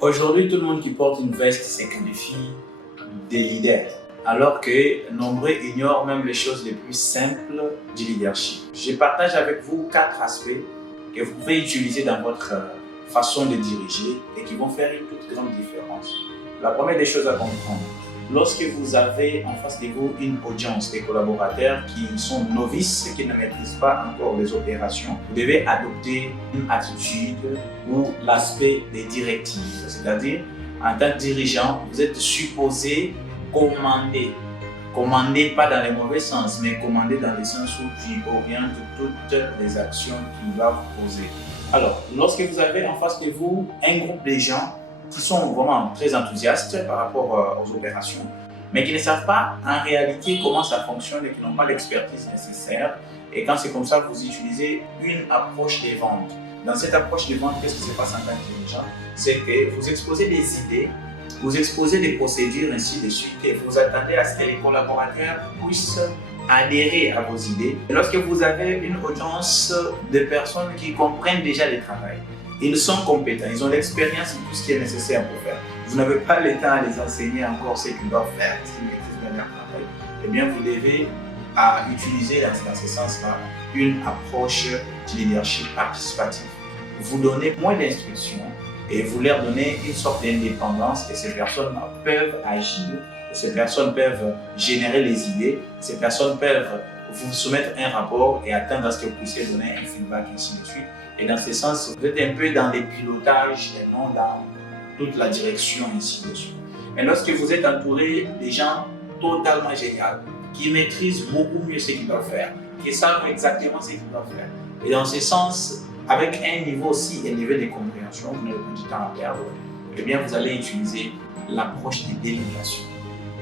Aujourd'hui, tout le monde qui porte une veste se qualifie des leaders, alors que nombreux ignorent même les choses les plus simples du leadership. Je partage avec vous 4 aspects que vous pouvez utiliser dans votre façon de diriger et qui vont faire une toute grande différence. La première des choses à comprendre, lorsque vous avez en face de vous une audience des collaborateurs qui sont novices, qui ne maîtrisent pas encore les opérations, vous devez adopter une attitude ou l'aspect des directives. C'est-à-dire, en tant que dirigeant, vous êtes supposé commander. Commander pas dans le mauvais sens, mais commander dans le sens où tu orientes toutes les actions qu'il va vous poser. Alors, lorsque vous avez en face de vous un groupe de gens qui sont vraiment très enthousiastes par rapport aux opérations, mais qui ne savent pas en réalité comment ça fonctionne et qui n'ont pas l'expertise nécessaire. Et quand c'est comme ça, vous utilisez une approche des ventes. Dans cette approche des ventes, qu'est-ce qui se passe en tant que dirigeant? C'est que vous exposez des idées, vous exposez des procédures, ainsi de suite, et vous attendez à ce que les collaborateurs puissent adhérer à vos idées. Et lorsque vous avez une audience de personnes qui comprennent déjà le travail, ils sont compétents, ils ont l'expérience de tout ce qui est nécessaire pour faire. Vous n'avez pas le temps à les enseigner encore ce qu'ils doivent faire, ce qu'ils maîtrisent bien leur travail. Eh bien, vous devez utiliser dans ce sens-là une approche du leadership participatif. Vous donnez moins d'instructions et vous leur donnez une sorte d'indépendance et ces personnes peuvent agir, ces personnes peuvent générer les idées, ces personnes peuvent vous soumettre un rapport et attendre à ce que vous puissiez donner un feedback, ainsi de suite. Et dans ce sens, vous êtes un peu dans les pilotages et non dans toute la direction, ainsi de suite. Mais lorsque vous êtes entouré des gens totalement géniaux, qui maîtrisent beaucoup mieux ce qu'ils doivent faire, qui savent exactement ce qu'ils doivent faire, et dans ce sens, avec un niveau aussi élevé de compréhension, vous n'avez pas du temps à perdre, eh bien vous allez utiliser l'approche des délégations.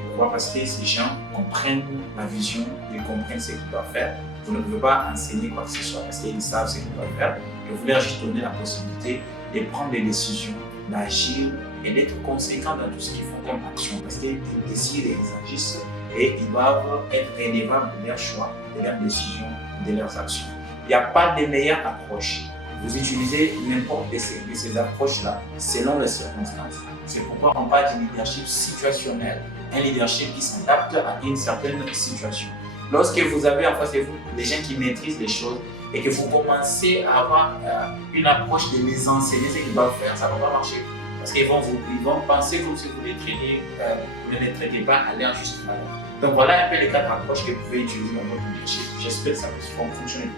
Pourquoi? Parce que ces gens comprennent la vision, ils comprennent ce qu'ils doivent faire. Vous ne pouvez pas enseigner quoi que ce soit parce qu'ils savent ce qu'ils doivent faire. Et vous leur juste donner la possibilité de prendre des décisions, d'agir et d'être conséquents dans tout ce qu'ils font comme action. Parce qu'ils décident et ils agissent et ils doivent être redevables de leurs choix, de leurs décisions, de leurs actions. Il n'y a pas de meilleure approche. Vous utilisez n'importe de ces approches-là selon les circonstances. C'est pourquoi on parle du leadership situationnel, un leadership qui s'adapte à une certaine situation. Lorsque vous avez en face de vous des gens qui maîtrisent les choses et que vous commencez à avoir une approche de les enseigner ce qu'ils doivent faire, ça ne va pas marcher. Parce qu'ils vont penser comme si vous ne les traitez pas à leur juste valeur. Donc voilà un peu les 4 approches que vous pouvez utiliser dans votre leadership. J'espère que ça va fonctionner.